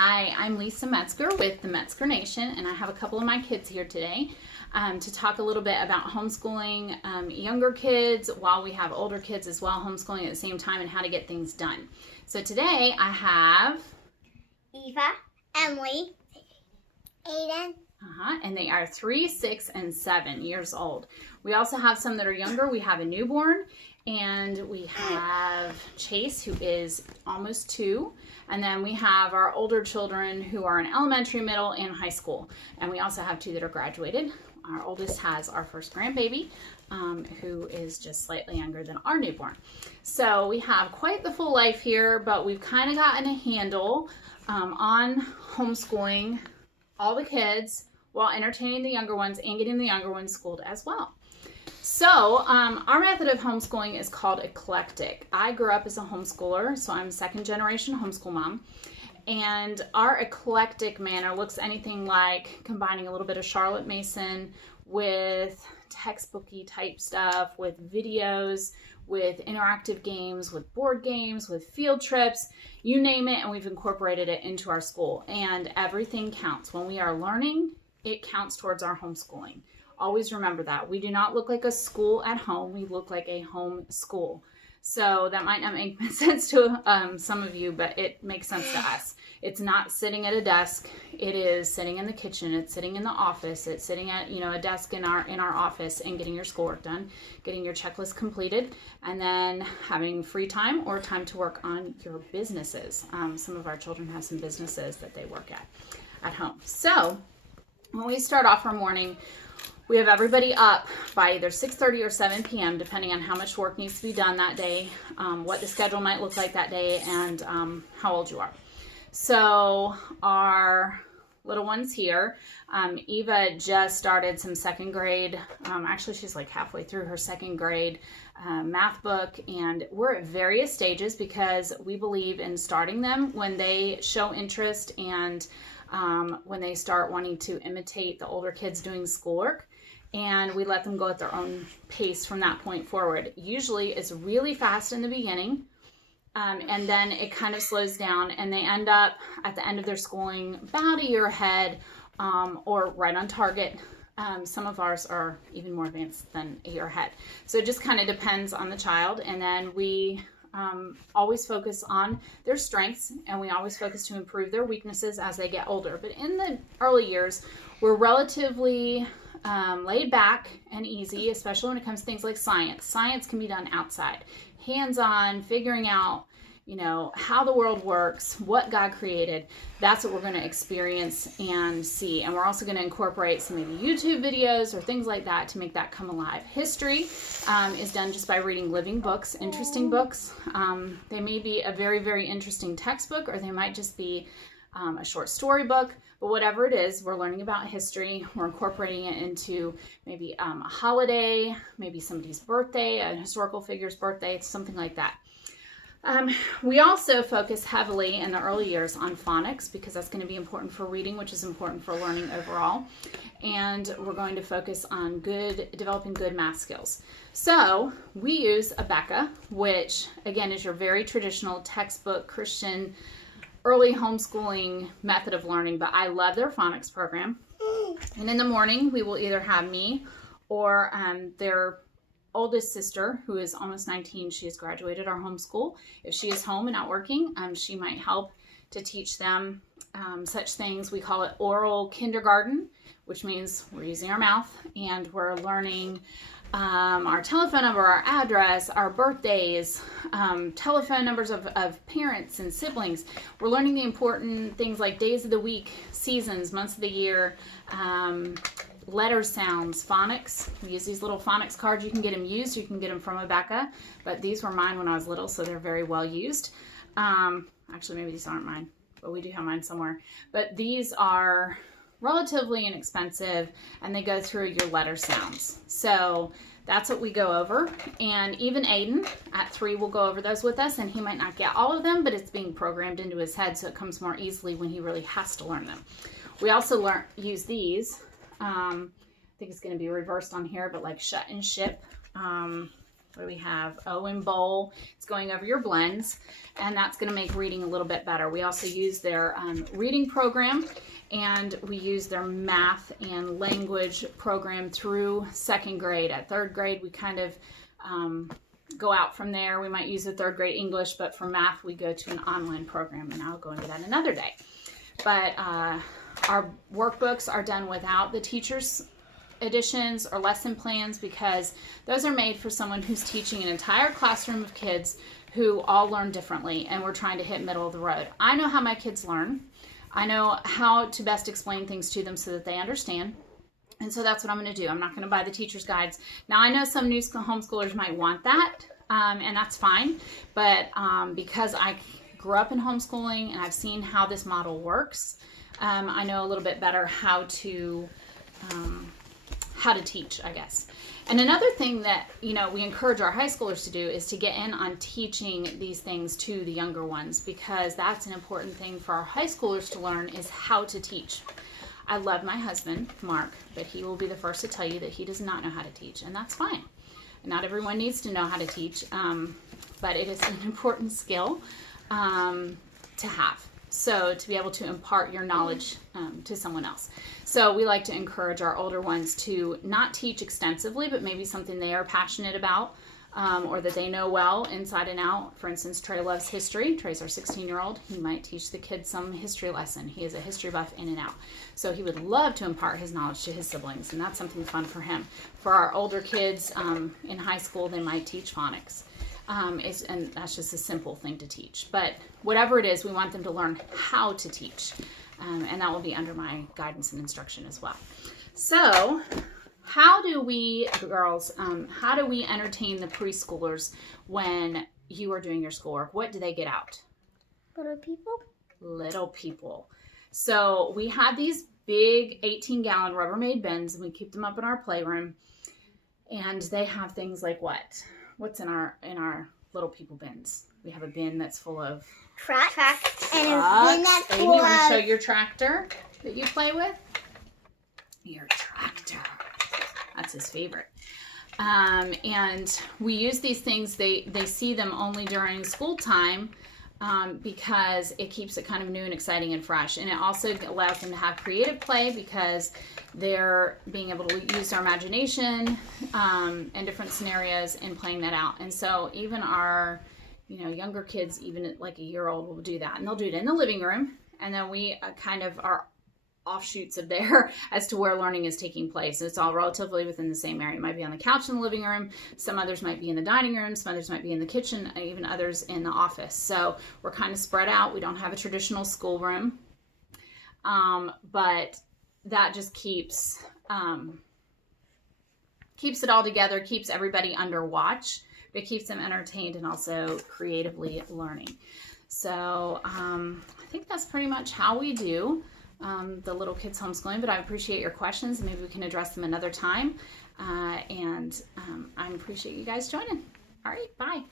Hi, I'm Lisa Metzger with the Metzger Nation, and I have a couple of my kids here today to talk a little bit about homeschooling younger kids while we have older kids as well, homeschooling at the same time, and how to get things done. So today I have Eva, Emily, Aiden. And they are 3, 6, and 7 years old. We also have some that are younger. We have a newborn, and we have Chase, who is almost 2. And then we have our older children who are in elementary, middle, and high school. And we also have 2 that are graduated. Our oldest has our first grandbaby, who is just slightly younger than our newborn. So we have quite the full life here, but we've kind of gotten a handle on homeschooling all the kids while entertaining the younger ones and getting the younger ones schooled as well. So our method of homeschooling is called eclectic. I grew up as a homeschooler, so I'm second generation homeschool mom. And our eclectic manner looks anything like combining a little bit of Charlotte Mason with textbooky type stuff, with videos, with interactive games, with board games, with field trips, you name it, and we've incorporated it into our school. And everything counts. When we are learning, it counts towards our homeschooling. Always remember that. We do not look like a school at home. We look like a home school. So that might not make sense to some of you, but it makes sense to us. It's not sitting at a desk. It is sitting in the kitchen. It's sitting in the office. It's sitting at a desk in our office and getting your schoolwork done, getting your checklist completed, and then having free time or time to work on your businesses. Some of our children have some businesses that they work at home. So when we start off our morning, we have everybody up by either 6:30 or 7 p.m., depending on how much work needs to be done that day, what the schedule might look like that day, and how old you are. So our little ones here, Eva just started some second grade, actually she's like halfway through her second grade math book, and we're at various stages because we believe in starting them when they show interest and when they start wanting to imitate the older kids doing schoolwork, and we let them go at their own pace from that point forward. Usually it's really fast in the beginning, and then it kind of slows down, and they end up at the end of their schooling about a year ahead or right on target. Some of ours are even more advanced than a year ahead. So it just kind of depends on the child, and then we always focus on their strengths, and we always focus to improve their weaknesses as they get older. But in the early years, we're relatively laid back and easy, especially when it comes to things like science. Science can be done outside, hands-on, figuring out how the world works, what God created. That's what we're going to experience and see. And we're also going to incorporate some maybe YouTube videos or things like that to make that come alive. History is done just by reading living books, interesting books. They may be a very, very interesting textbook, or they might just be a short story book. But whatever it is, we're learning about history. We're incorporating it into maybe a holiday, maybe somebody's birthday, a historical figure's birthday, something like that. We also focus heavily in the early years on phonics because that's going to be important for reading, which is important for learning overall. And we're going to focus on developing good math skills. So we use Abeka, which again is your very traditional textbook Christian early homeschooling method of learning, but I love their phonics program. And in the morning, we will either have me or their oldest sister, who is almost 19, she has graduated our homeschool. If she is home and not working, she might help to teach them such things. We call it oral kindergarten, which means we're using our mouth and we're learning our telephone number, our address, our birthdays, telephone numbers of parents and siblings. We're learning the important things like days of the week, seasons, months of the year, letter sounds, phonics. We use these little phonics cards. You can get them used. You can get them from Abeka, but these were mine when I was little, so they're very well used. Actually, maybe these aren't mine, but we do have mine somewhere. But these are relatively inexpensive, and they go through your letter sounds. So that's what we go over. And even Aiden at 3 will go over those with us, and he might not get all of them, but it's being programmed into his head, so it comes more easily when he really has to learn them. We also use these. I think it's going to be reversed on here, but like shut and ship. what do we have? O in bowl. It's going over your blends, and that's going to make reading a little bit better. We also use their reading program, and we use their math and language program through 2nd grade. At 3rd grade, we kind of go out from there. We might use the 3rd grade English, but for math, we go to an online program, and I'll go into that another day. But our workbooks are done without the teacher's editions or lesson plans, because those are made for someone who's teaching an entire classroom of kids who all learn differently, and we're trying to hit middle of the road. I know how my kids learn. I know how to best explain things to them so that they understand. And so that's what I'm going to do. I'm not going to buy the teacher's guides. Now, I know some new homeschoolers might want that, and that's fine. But because I grew up in homeschooling and I've seen how this model works, I know a little bit better how to teach, I guess. And another thing that, we encourage our high schoolers to do is to get in on teaching these things to the younger ones, because that's an important thing for our high schoolers to learn, is how to teach. I love my husband, Mark, but he will be the first to tell you that he does not know how to teach, and that's fine. Not everyone needs to know how to teach, but it is an important skill to have. So to be able to impart your knowledge to someone else. So we like to encourage our older ones to not teach extensively, but maybe something they are passionate about, or that they know well inside and out. For instance, Trey loves history. Trey's our 16-year-old. He might teach the kids some history lesson. He is a history buff in and out. So he would love to impart his knowledge to his siblings, and that's something fun for him. For our older kids in high school, they might teach phonics. And that's just a simple thing to teach. But whatever it is, we want them to learn how to teach. And that will be under my guidance and instruction as well. So how do we, girls, how do we entertain the preschoolers when you are doing your schoolwork? What do they get out? Little people. Little people. So we have these big 18-gallon Rubbermaid bins, and we keep them up in our playroom. And they have things like what? What's in our little people bins? We have a bin that's full of Trucks. And trucks. a bin that's Amy, full you want to of... show your tractor that you play with? Your tractor. That's his favorite. And we use these things. They see them only during school time, because it keeps it kind of new and exciting and fresh. And it also allows them to have creative play, because they're being able to use their imagination in different scenarios and playing that out. And so even our younger kids, even at like a year old, will do that. And they'll do it in the living room. And then we kind of are offshoots of there as to where learning is taking place. It's all relatively within the same area. It might be on the couch in the living room. Some others might be in the dining room. Some others might be in the kitchen, and even others in the office. So we're kind of spread out. We don't have a traditional schoolroom, but that just keeps it all together, keeps everybody under watch, but keeps them entertained and also creatively learning. So I think that's pretty much how we do the little kids homeschooling, but I appreciate your questions, and maybe we can address them another time. And I appreciate you guys joining. All right, bye.